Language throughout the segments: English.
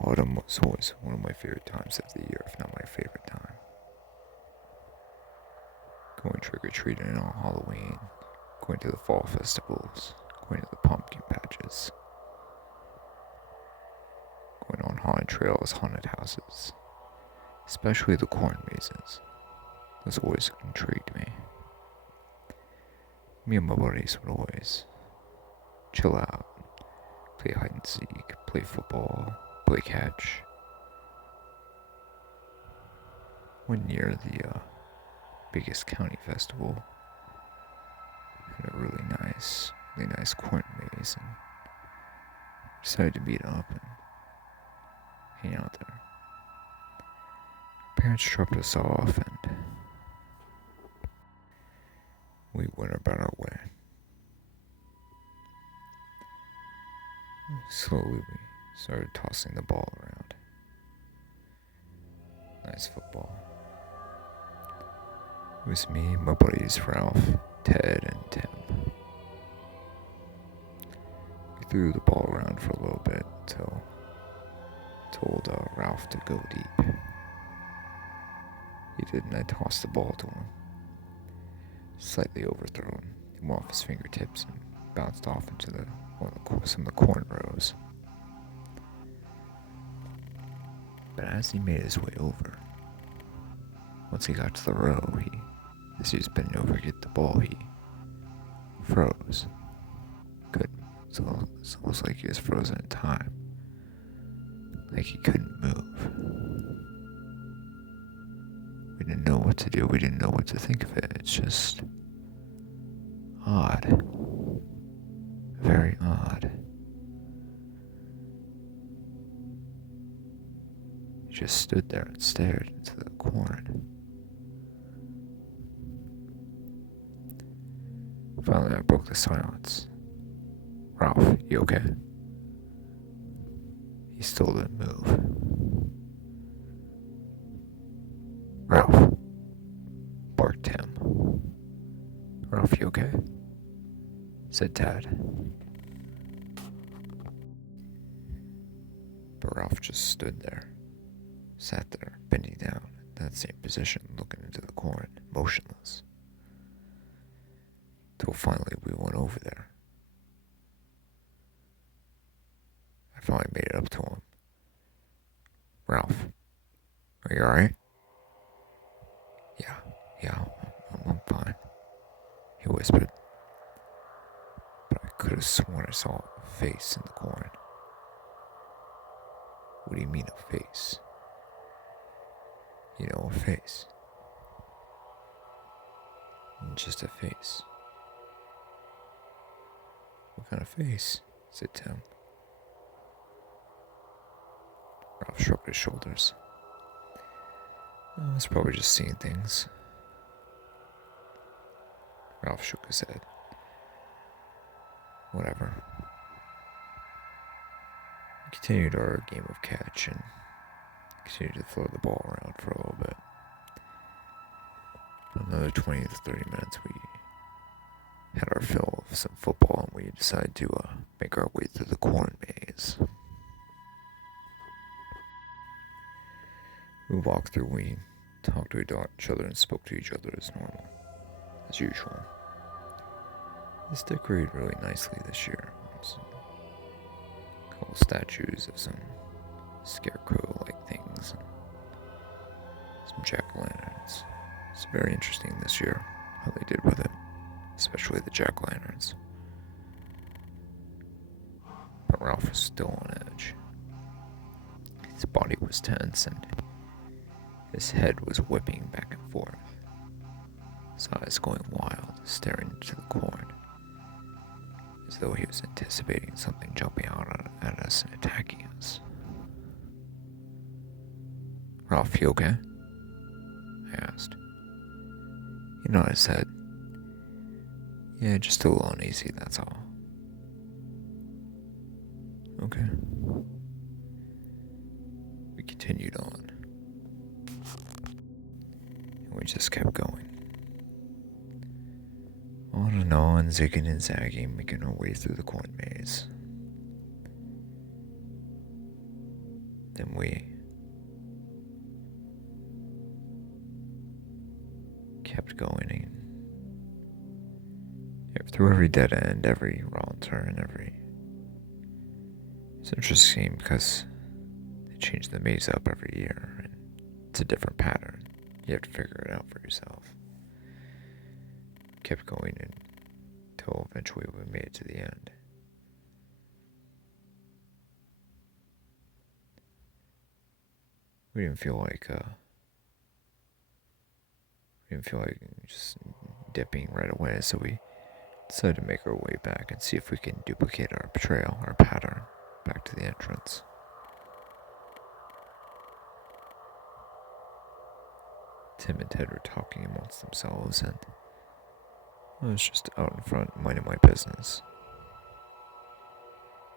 Autumn was always one of my favorite times of the year, if not my favorite time. Going trick-or-treating on Halloween, going to the fall festivals, going to the pumpkin patches, going on haunted trails, haunted houses, especially the corn mazes. Those always intrigued me. Me and my buddies would always chill out, play hide and seek, play football, play catch. One year, the biggest county festival had a really nice corn maze, and decided to meet up and hang out there. Parents dropped us off, and we went about our way. Slowly, we started tossing the ball around. Nice football. It was me, my buddies Ralph, Ted, and Tim. We threw the ball around for a little bit until I told Ralph to go deep. He did, and I tossed the ball to him. Slightly overthrown. It went off his fingertips and bounced off into some of the corn rows. But as he made his way over, once he got to the row, as he was bending over to get the ball, he froze. It's almost like he was frozen in time. Like he couldn't move. We didn't know what to do. We didn't know what to think of it. It's just odd. Very odd. He just stood there and stared into the corn. Finally, I broke the silence. Ralph, you okay? He still didn't move. Ralph, barked Tim. Ralph, you okay? Said Tad. But Ralph just stood there, sat there, bending down in that same position, looking into the corn, motionless. Till finally we went over there. I finally made it up to him. Ralph, are you alright? Yeah, I'm fine, he whispered. But I could have sworn I saw a face in the corn. What do you mean a face? You know, a face. Just a face. What kind of face? Said Tim. Ralph shrugged his shoulders. I was probably just seeing things. Ralph shook his head. Whatever. We continued our game of catch and continued to throw the ball around for a little bit. For another 20 to 30 minutes, we had our fill of some football, and we decided to make our way through the corn maze. We walked through, we talked to each other and spoke to each other as normal, as usual. It's decorated really nicely this year. A couple statues of some scarecrow-like things, and some jack-o'-lanterns. It's very interesting this year how they did with it, especially the jack-o'-lanterns. But Ralph was still on edge. His body was tense and his head was whipping back and forth. His eyes going wild, staring into the corn, as though he was anticipating something jumping out at us and attacking us. Ralph, you okay? I asked. He nodded his head. Yeah, just a little uneasy, that's all. Okay. We continued on. And we just kept going. On and on, zigging and zagging, making our way through the corn maze. And we kept going through every dead end, every wrong turn, It's interesting because they change the maze up every year, and it's a different pattern. You have to figure it out for yourself. Kept going until eventually we made it to the end. We didn't feel like just dipping right away, so we decided to make our way back and see if we can duplicate our trail, our pattern, back to the entrance. Tim and Ted were talking amongst themselves, and I was just out in front minding my business.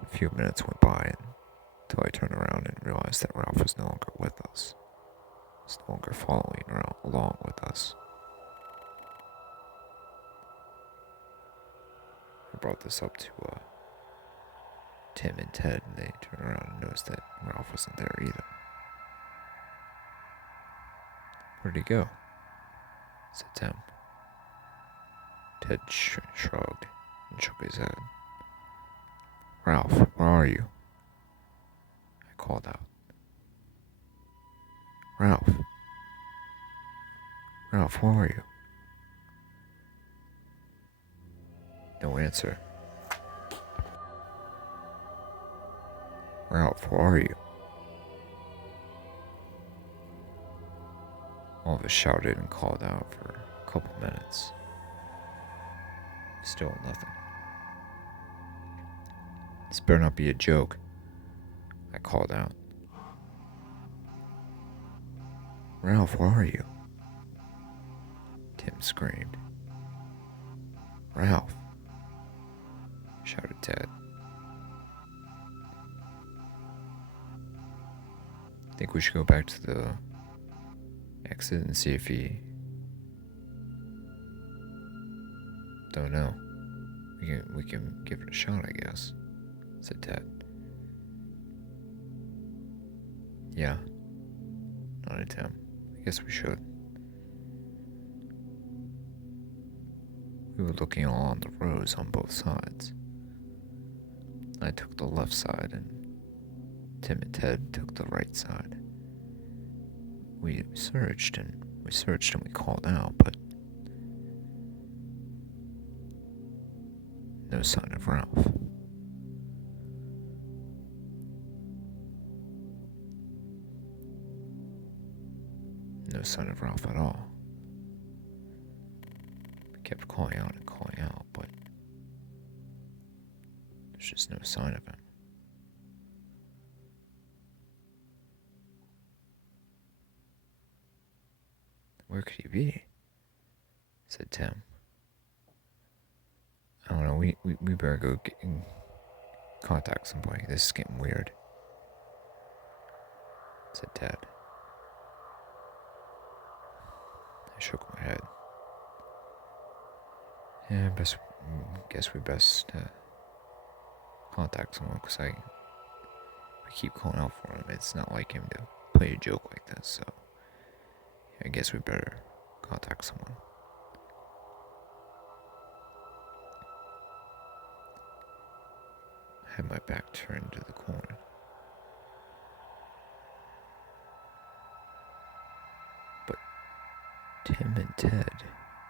A few minutes went by until I turned around and realized that Ralph was no longer with us. He was no longer following along with us. I brought this up to Tim and Ted, and they turned around and noticed that Ralph wasn't there either. "Where'd he go?" said Tim. Ted shrugged and shook his head. "Ralph, where are you?" I called out. "Ralph. Ralph, where are you?" No answer. "Ralph, where are you?" All of us shouted and called out for a couple minutes. Still nothing. "This better not be a joke," I called out. "Ralph, where are you?" Tim screamed. "Ralph," shouted Ted. "Think we should go back to the exit and see if he..." "Don't know. We can give it a shot, I guess," said Ted. "Yeah," nodded Tim. "I guess we should." We were looking along the rows on both sides. I took the left side, and Tim and Ted took the right side. We searched and we called out, but no sign of Ralph. No sign of Ralph at all. We kept calling out, but there's just no sign of him. "Where could he be?" said Tim. "I don't know, we better go contact somebody. This is getting weird," said Ted. I shook my head. "Yeah, guess we best contact someone, because we keep calling out for him. It's not like him to play a joke like this, so I guess we better contact someone." I had my back turned to the corner. But Tim and Ted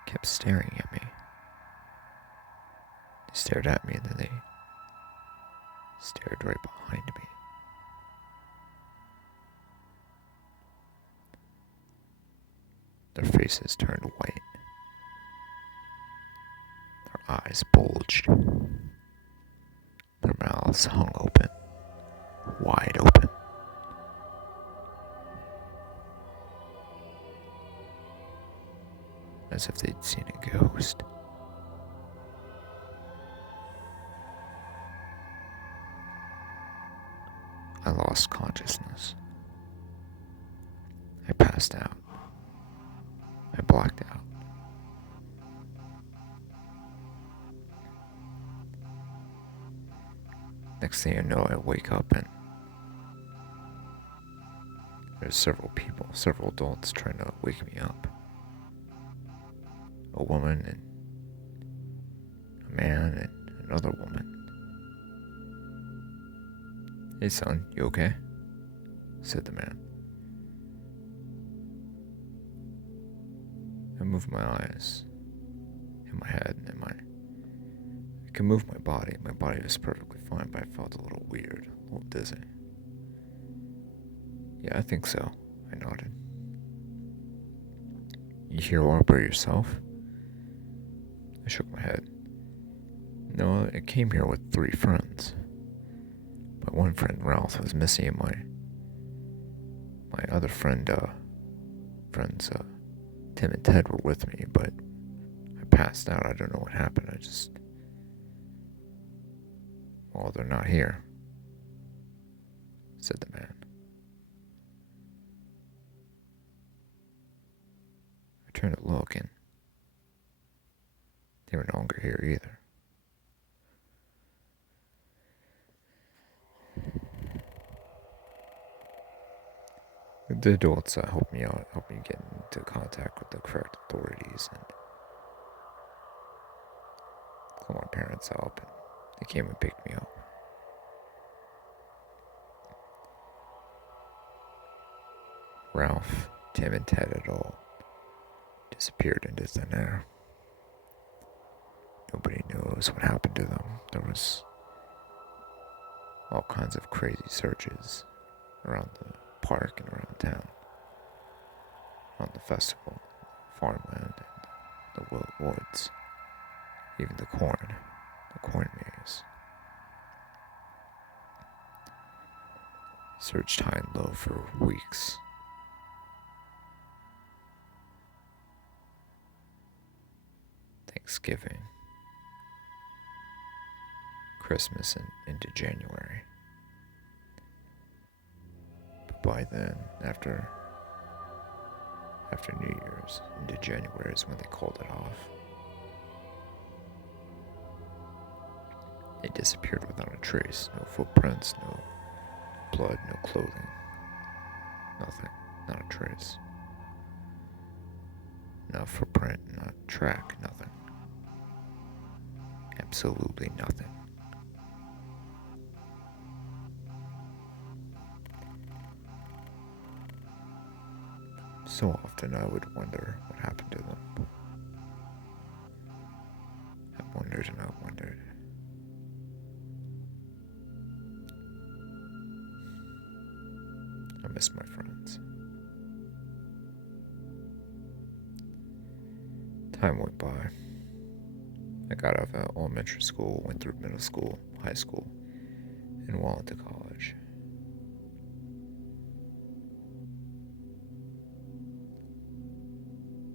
kept staring at me. They stared at me, and then they stared right behind me. Their faces turned white. Their eyes bulged. Their mouths hung open, wide open. As if they'd seen a ghost. I lost consciousness. I passed out. I blacked out. Next thing I know, I wake up and There's several people, several adults trying to wake me up. A woman and a man and another woman. "Hey son, you okay?" said the man. I moved my eyes in my head and I could move my body. My body was perfectly fine, but I felt a little weird, a little dizzy. "Yeah, I think so," I nodded. "You here all by yourself?" I shook my head. "No, I came here with 3 friends. My one friend, Ralph, was missing, and my other friends, Tim and Ted, were with me, but I passed out. I don't know what happened. Well, they're not here," said the man. I turned to look, and they were no longer here either. The adults helped me out, helped me get into contact with the correct authorities, and called my parents up, and they came and picked me up. Ralph, Tim, and Ted had all disappeared into thin air. Nobody knows what happened to them. There was all kinds of crazy searches around the park and around town, around the festival, farmland, and the woods, even the corn maze. Searched high and low for weeks. Thanksgiving, Christmas, and into January. But by then, after New Year's, into January is when they called it off. They disappeared without a trace. No footprints, no blood, no clothing. Nothing. Not a trace. Not footprint, not track, nothing. Absolutely nothing. So often I would wonder what happened to them. I wondered and I wondered. I miss my friends. Time went by. I got out of elementary school, went through middle school, high school, and well into college.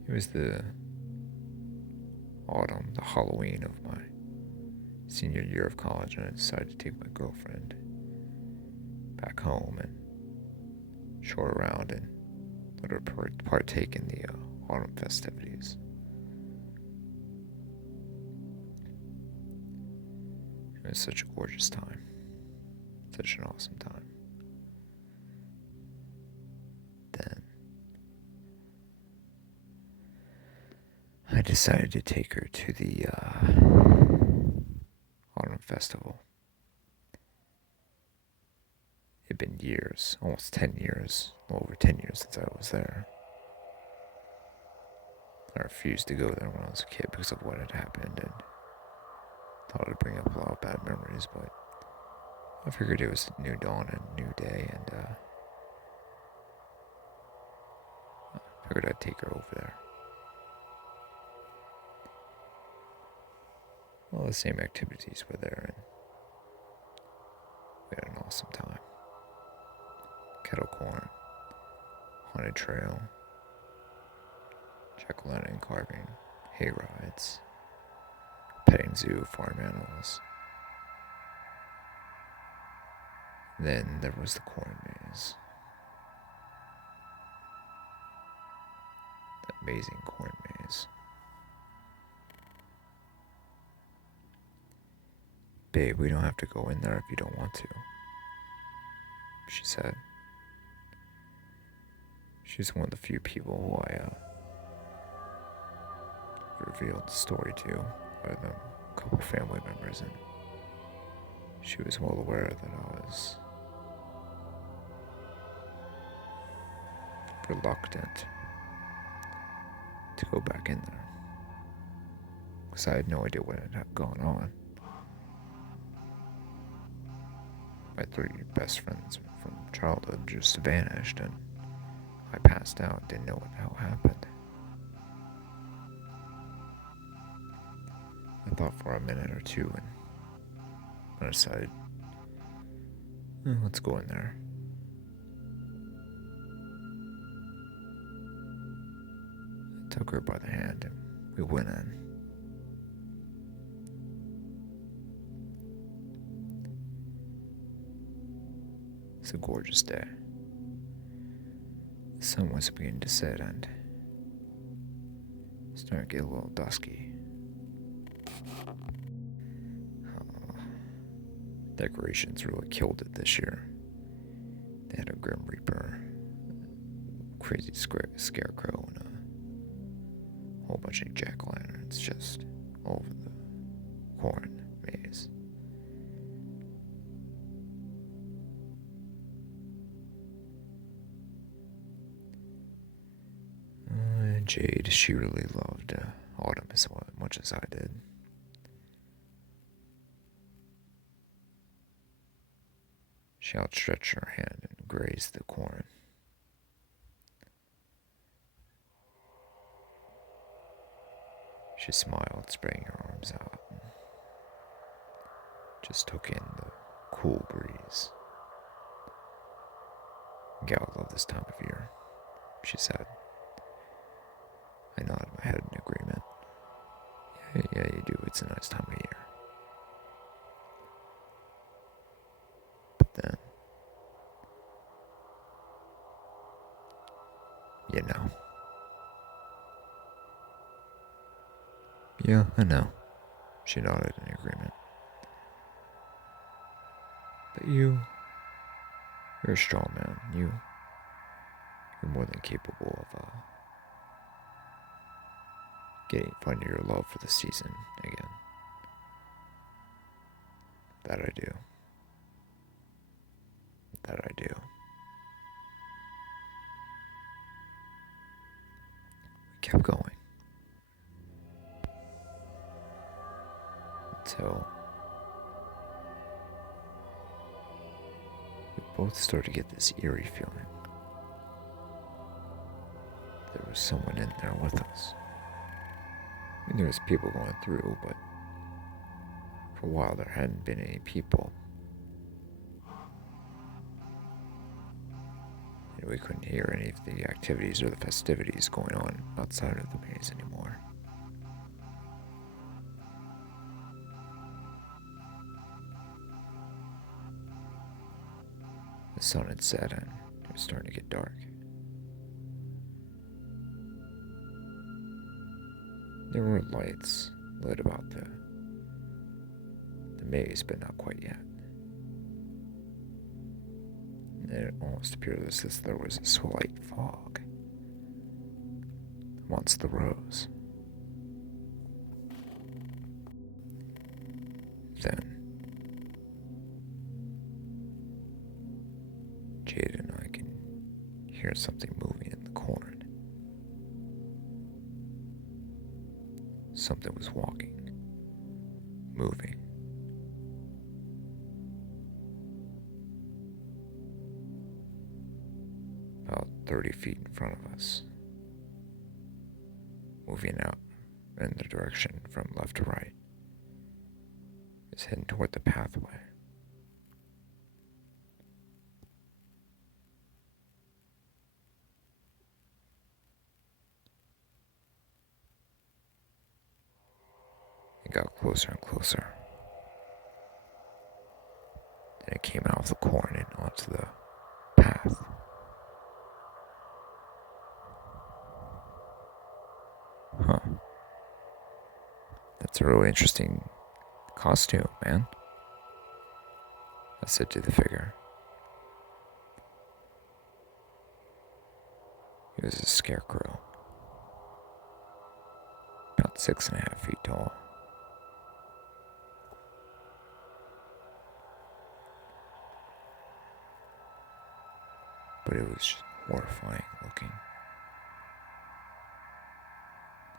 It was the autumn, the Halloween of my senior year of college, and I decided to take my girlfriend back home and show her around and let her partake in the autumn festivities. It was such a gorgeous time, such an awesome time. Then I decided to take her to the autumn festival. It had been years, almost 10 years, over 10 years since I was there. I refused to go there when I was a kid because of what had happened, and thought it would bring up a lot of bad memories, but I figured it was a new dawn and a new day, and I figured I'd take her over there. All the same activities were there, and we had an awesome time. Kettle corn, haunted trail, jack-o'-lantern carving, hay rides, petting zoo, farm animals. Then there was the corn maze. The amazing corn maze. "Babe, we don't have to go in there if you don't want to," she said. She's one of the few people who I revealed the story to, other than a couple family members, and she was well aware that I was reluctant to go back in there, because I had no idea what had gone on. My 3 best friends from childhood just vanished, and I passed out, didn't know what the hell happened. I thought for a minute or two, and I decided, let's go in there. I took her by the hand, and we went in. It's a gorgeous day. The sun was beginning to set and starting to get a little dusky. Decorations really killed it this year. They had a Grim Reaper, crazy scarecrow, and a whole bunch of jack-o'-lanterns just all over the corn maze. Jade, she really loved autumn as much as I did. She outstretched her hand and grazed the corn. She smiled, spreading her arms out, and just took in the cool breeze. Gal love this time of year, she said. I nodded my head in agreement. Yeah, you do. It's a nice time of year. But then, you know. Yeah, I know. She nodded in agreement. But you're a strong man. You're more than capable of finding your love for the season again. That I do. That I do. We kept going. Until we both started to get this eerie feeling. There was someone in there with us. I mean, there was people going through, but for a while there hadn't been any people. And we couldn't hear any of the activities or the festivities going on outside of the maze anymore. The sun had set and it was starting to get dark. There were lights lit about the maze, but not quite yet. And it almost appeared as if there was a slight fog amongst the rows. Then Jade and I can hear something moving in the corn. Something was walking, moving. About 30 feet in front of us, moving out in the direction from left to right. It's heading toward the pathway. It got closer and closer. Then it came out of the corn and onto the path. Huh. That's a really interesting costume, man, I said to the figure. He was a scarecrow, about 6.5 feet tall. But it was just horrifying looking.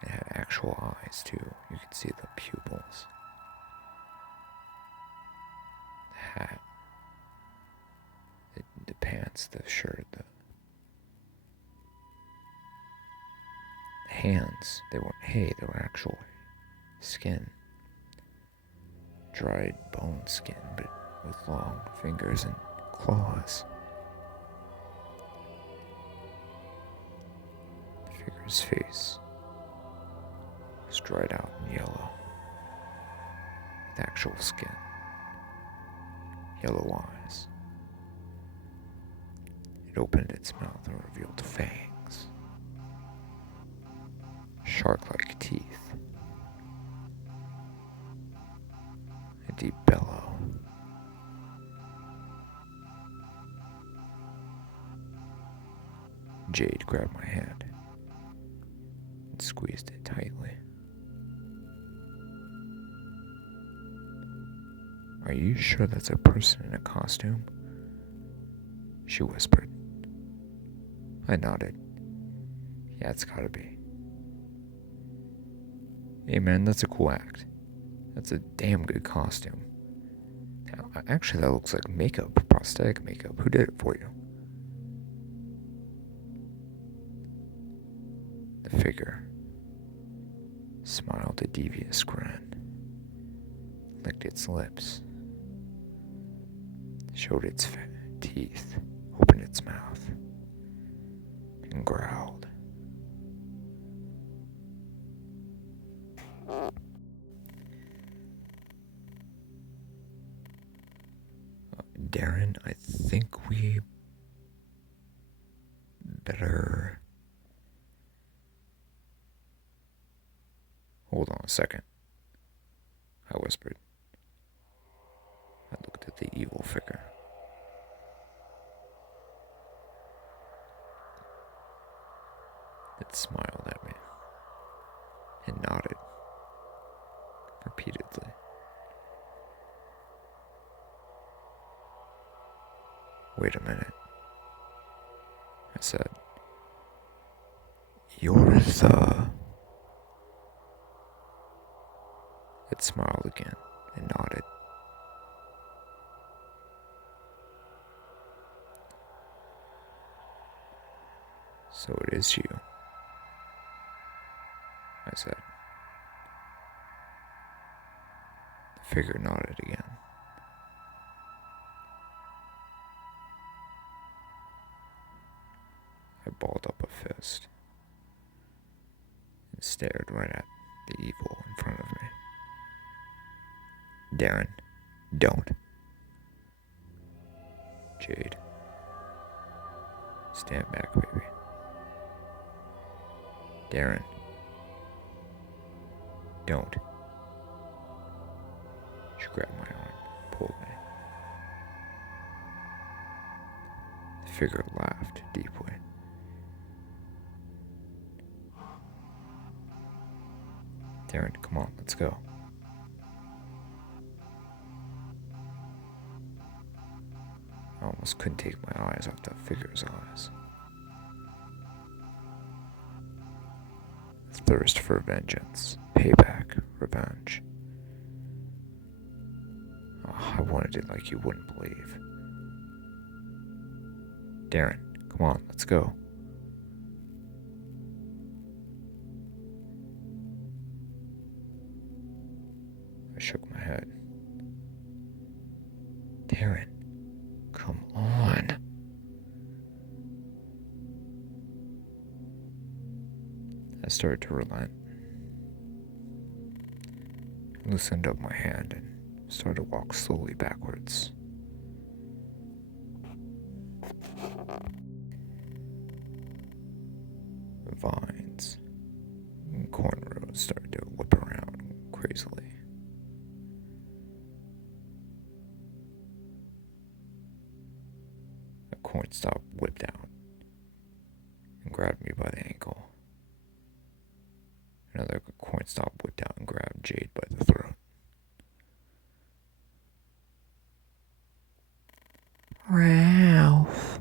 It had actual eyes too. You could see the pupils. The hat, the pants, the shirt, the hands. They weren't hay, they were actual skin. Dried bone skin, but with long fingers and claws. The figure's face was dried out and yellow, with actual skin, yellow eyes. It opened its mouth and revealed fangs, shark-like teeth, a deep bellow. Jade grabbed my hand and squeezed it tightly. "Are you sure that's a person in a costume?" she whispered. I nodded. "Yeah, it's gotta be." "Hey man, that's a cool act. That's a damn good costume. Now, actually, that looks like makeup, prosthetic makeup. Who did it for you?" The figure smiled a devious grin, licked its lips, showed its teeth, opened its mouth, and growled. "Darren, I think we better..." "Hold on a second," I whispered. I looked at the evil figure. It smiled at me and nodded repeatedly. "Wait a minute," I said. "You're the..." It smiled again and nodded. "So it is you," I said. The figure nodded again. I balled up a fist and stared right at the evil in front of me. "Darren, don't." "Jade, stand back, baby." "Darren, don't." She grabbed my arm, pulled me. The figure laughed deeply. "Darren, come on, let's go." I almost couldn't take my eyes off that figure's eyes. The thirst for vengeance, payback, revenge. Oh, I wanted it like you wouldn't believe. "Darren, come on, let's go." I shook my head. "Darren, come on." I started to relent. I loosened up my hand and started to walk slowly backwards. Vines and cornrows started to whip around crazily. A coin stop whipped out and grabbed me by the ankle. Another coin stalk whipped out and grabbed Jade by the throat. Ralph.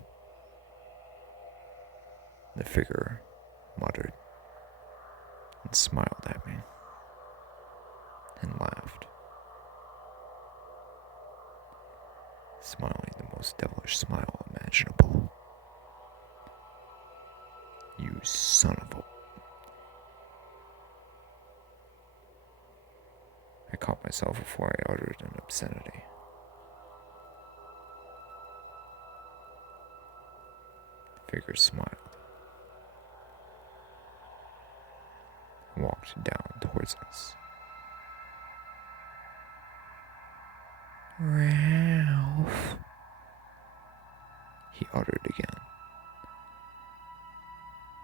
The figure muttered and smiled at me and laughed, smiling the most devilish smile imaginable. You son of a... I caught myself before I uttered an obscenity. The figure smiled and walked down towards us. Ralph. He uttered again,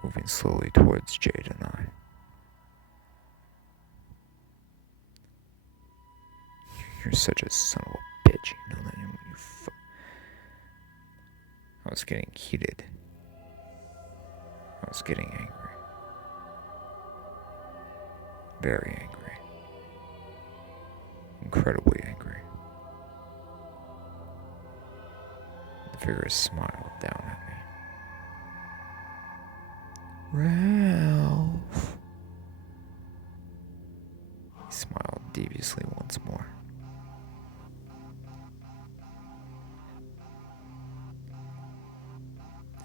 moving slowly towards Jade and I. You're such a son of a bitch, you know that? I was getting heated. I was getting angry. Very angry. Incredibly angry. The figure smiled down at me. Ralph. He smiled deviously once more.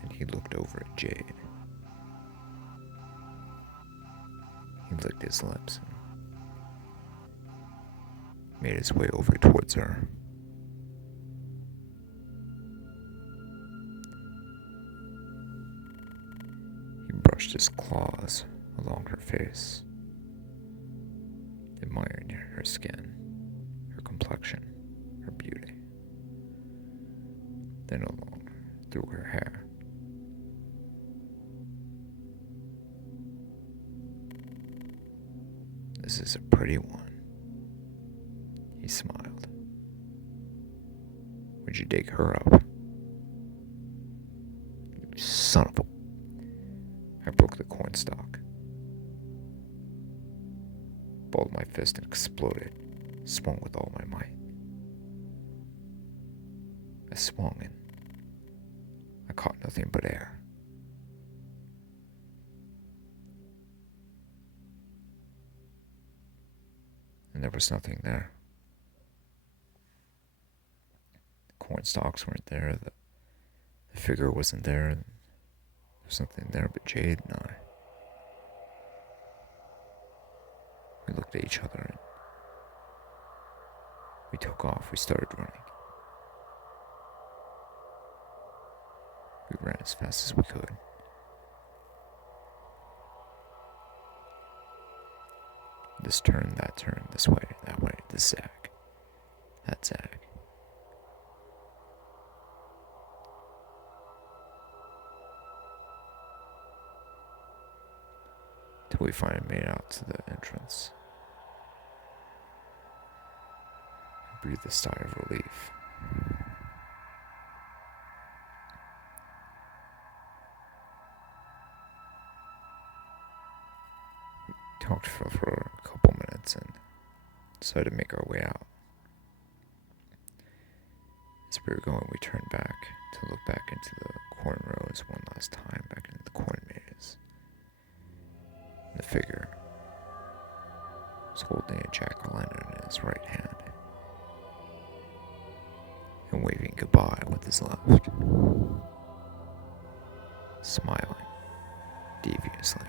And he looked over at Jade. He licked his lips and made his way over towards her. He brushed his claws along her face, admiring her skin, her complexion, her beauty. Then along through her hair. This is a pretty one, he smiled. Would you dig her up? You son of a... I broke the coin stalk, balled my fist and exploded, swung with all my might. I swung and I caught nothing but air. And there was nothing there. The coin stalks weren't there, the figure wasn't there, there was nothing there but Jade and I. We looked at each other and we took off. We started running. We ran as fast as we could. This turn, that turn, this way, that way, this zag, that zag. Till we finally made it out to the entrance. I breathed a sigh of relief. We talked for a couple minutes and decided to make our way out. As we were going, we turned back to look back into the corn rows one last time, back into the corn maze. The figure was holding a jack-o'-lantern in his right hand and waving goodbye with his left, smiling deviously.